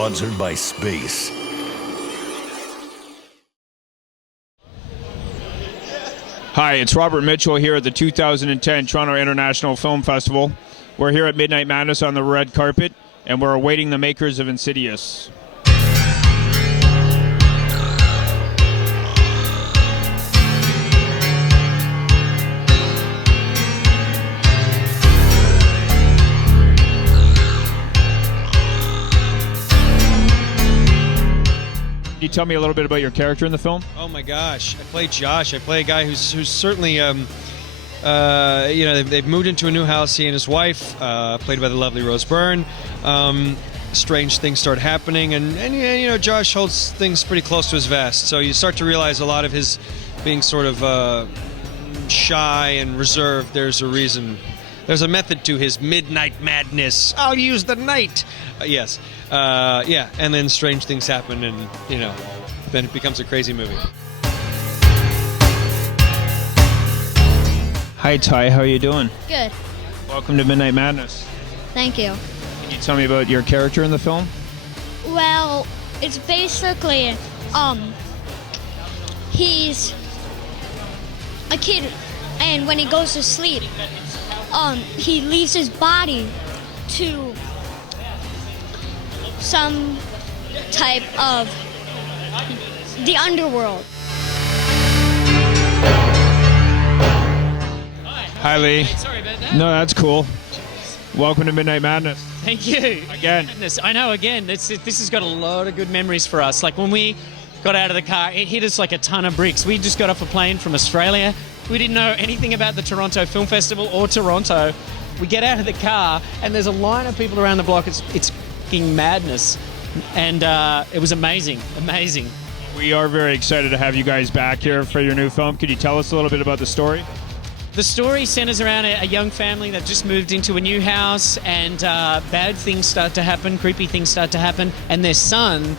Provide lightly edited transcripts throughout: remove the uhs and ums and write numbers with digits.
sponsored by Space. Hi, it's Robert Mitchell here at the 2010 Toronto International Film Festival. We're here at Midnight Madness on the red carpet, and we're awaiting the makers of Insidious. Can you tell me a little bit about your character in the film? Oh my gosh, I play Josh. I play a guy who's certainly, they've moved into a new house, he and his wife, played by the lovely Rose Byrne. Strange things start happening, and Josh holds things pretty close to his vest. So you start to realize a lot of his being sort of shy and reserved. There's a reason. There's a method to his midnight madness. I'll use the night. Yes. And then strange things happen, and, then it becomes a crazy movie. Hi, Ty. How are you doing? Good. Welcome to Midnight Madness. Thank you. Can you tell me about your character in the film? Well, it's basically, he's a kid, and when he goes to sleep, he leaves his body to some type of the underworld. Hi, Leigh. Sorry about that. No, that's cool. Welcome to Midnight Madness. Thank you. Again. I know, again, this has got a lot of good memories for us. Like when we got out of the car, it hit us like a ton of bricks. We just got off a plane from Australia. We didn't know anything about the Toronto Film Festival or Toronto. We get out of the car and there's a line of people around the block. It's fucking madness. And it was amazing. We are very excited to have you guys back here for your new film. Could you tell us a little bit about the story? The story centers around a young family that just moved into a new house, and bad things start to happen, creepy things start to happen, and their son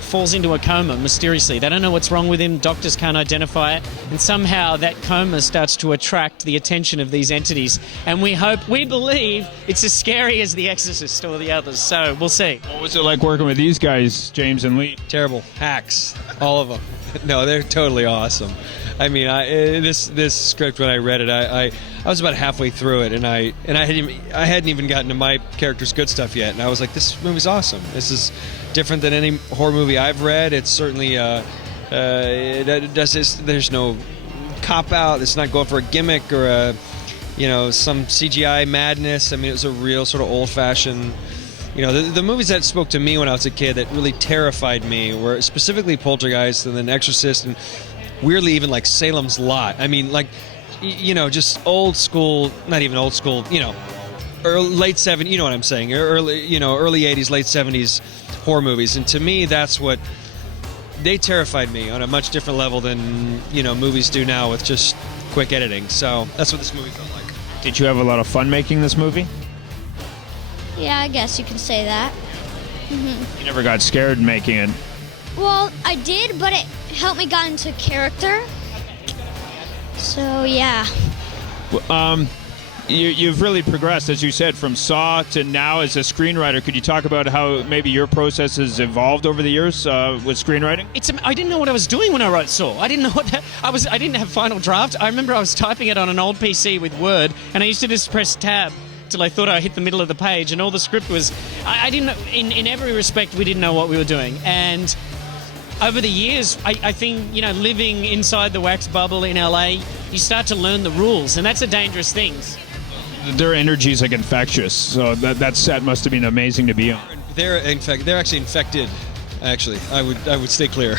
falls into a coma mysteriously. They don't know what's wrong with him, doctors can't identify it, and somehow that coma starts to attract the attention of these entities. And we believe it's as scary as The Exorcist or the others, so we'll see. What was it like working with these guys, James and Leigh? Terrible. Hacks. All of them. No, they're totally awesome. I mean, this script, when I read it, I was about halfway through it, and I hadn't even gotten to my character's good stuff yet, and I was like, this movie's awesome. This is different than any horror movie I've read. It's certainly there's no cop out. It's not going for a gimmick or some CGI madness. I mean, it was a real sort of old fashioned. The movies that spoke to me when I was a kid that really terrified me were specifically Poltergeist and then Exorcist and weirdly even like Salem's Lot. I mean, like, just old school, not even old school, late 70s, you know what I'm saying, early 80s, late 70s horror movies. And to me, that's what, they terrified me on a much different level than, movies do now with just quick editing. So that's what this movie felt like. Did you have a lot of fun making this movie? Yeah, I guess you can say that. Mm-hmm. You never got scared making it? Well, I did, but it helped me get into character. So, yeah. You've really progressed, as you said, from Saw to now as a screenwriter. Could you talk about how maybe your process has evolved over the years with screenwriting? I didn't know what I was doing when I wrote Saw. I didn't know what I didn't have final draft. I remember I was typing it on an old PC with Word, and I used to just press tab till I thought I hit the middle of the page, and all the script was. I didn't know, in every respect, we didn't know what we were doing, and over the years, I think, living inside the wax bubble in LA, you start to learn the rules, and that's a dangerous thing. Their energy is like infectious, so that must have been amazing to be on. They're actually infected. Actually, I would stay clear.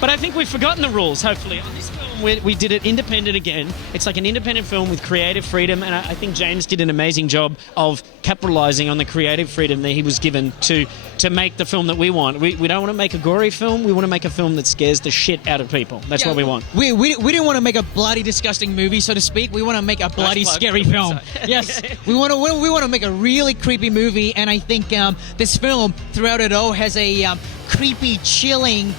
But I think we've forgotten the rules, hopefully. On this film, we did it independent again. It's like an independent film with creative freedom, and I think James did an amazing job of capitalising on the creative freedom that he was given to make the film that we want. We don't want to make a gory film. We want to make a film that scares the shit out of people. That's what we want. We didn't want to make a bloody, disgusting movie, so to speak. We want to make a bloody, scary film. Yes, we want to make a really creepy movie, and I think this film, throughout it all, has a creepy, chilling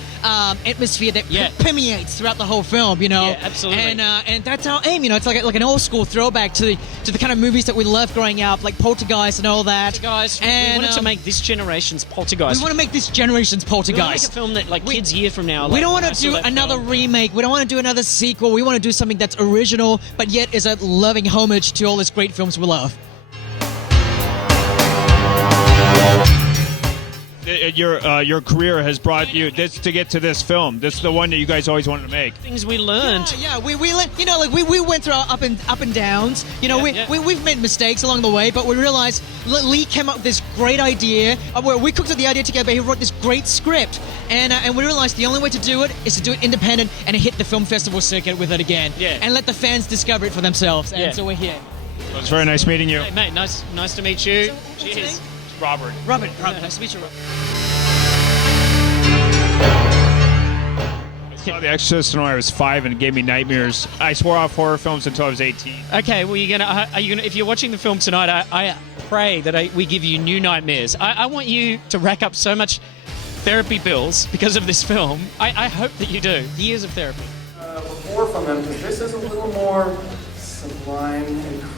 atmosphere that Yeah. permeates throughout the whole film, you know. Yeah, absolutely. And that's our aim, you know. It's like an old school throwback to the kind of movies that we loved growing up, like Poltergeist and all that. Guys, and we wanted to make this generation's Poltergeist. we want to make this generation's We want to make a Poltergeist. film that, like, kids year from now. We like, don't want when to I saw do that another film- remake. We don't want to do another sequel. We want to do something that's original, but yet is a loving homage to all these great films we love. Your career has brought you this to get to this film. This is the one that you guys always wanted to make. Things we learned. Yeah, we you know, like we went through our up and downs. You know, Yeah, yeah. we've made mistakes along the way, but we realized Leigh came up with this great idea. Where we cooked up the idea together. He wrote this great script, and we realized the only way to do it is to do it independent and hit the film festival circuit with it again. Yeah. And let the fans discover it for themselves. And Yeah. so we're here. It was very nice meeting you. Hey, mate, nice to meet you. what's your Cheers. name? Robert. Robert, nice to meet you, Robert. I saw The Exorcist when I was 5 and it gave me nightmares. I swore off horror films until I was 18. Okay, well, are you gonna? If you're watching the film tonight, I pray that we give you new nightmares. I want you to rack up so much therapy bills because of this film. I hope that you do. Years of therapy. Before from them, because this is a little more sublime and creepy.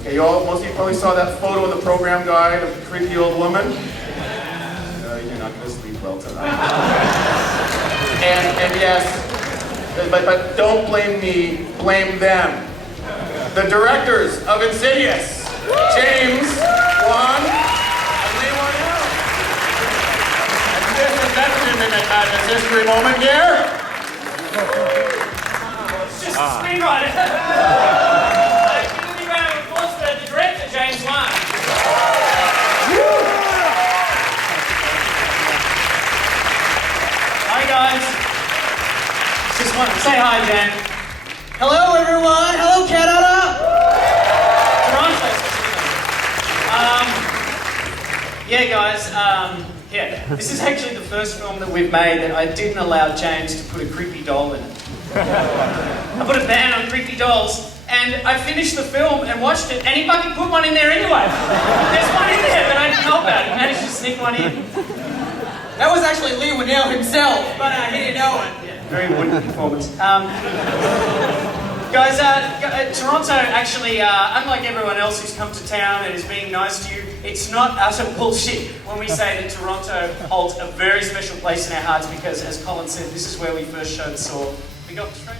Okay, most of you probably saw that photo in the program guide of the creepy old woman. You're not going to sleep well tonight. and yes, but don't blame me, blame them. The directors of Insidious, James Wan and Leigh Whannell. And this is that's an Minute Madness history moment here. Just a screenwriter. Give me a round of applause for the director, James Wan. Hi guys. Just want to say hi, Jen. Hello everyone. Hello Canada. Toronto. Yeah guys. Yeah. This is actually the first film that we've made that I didn't allow James to put a creepy doll in it. I put a ban on creepy dolls, and I finished the film and watched it, and he fucking put one in there anyway. There's one in there that I didn't know about. He managed to sneak one in. That was actually Leigh Whannell himself, but he didn't know it. Yeah, very wooden performance. Guys, Toronto actually, unlike everyone else who's come to town and is being nice to you, it's not utter bullshit when we say that Toronto holds a very special place in our hearts because, as Colin said, this is where we first showed Saw. We got straight.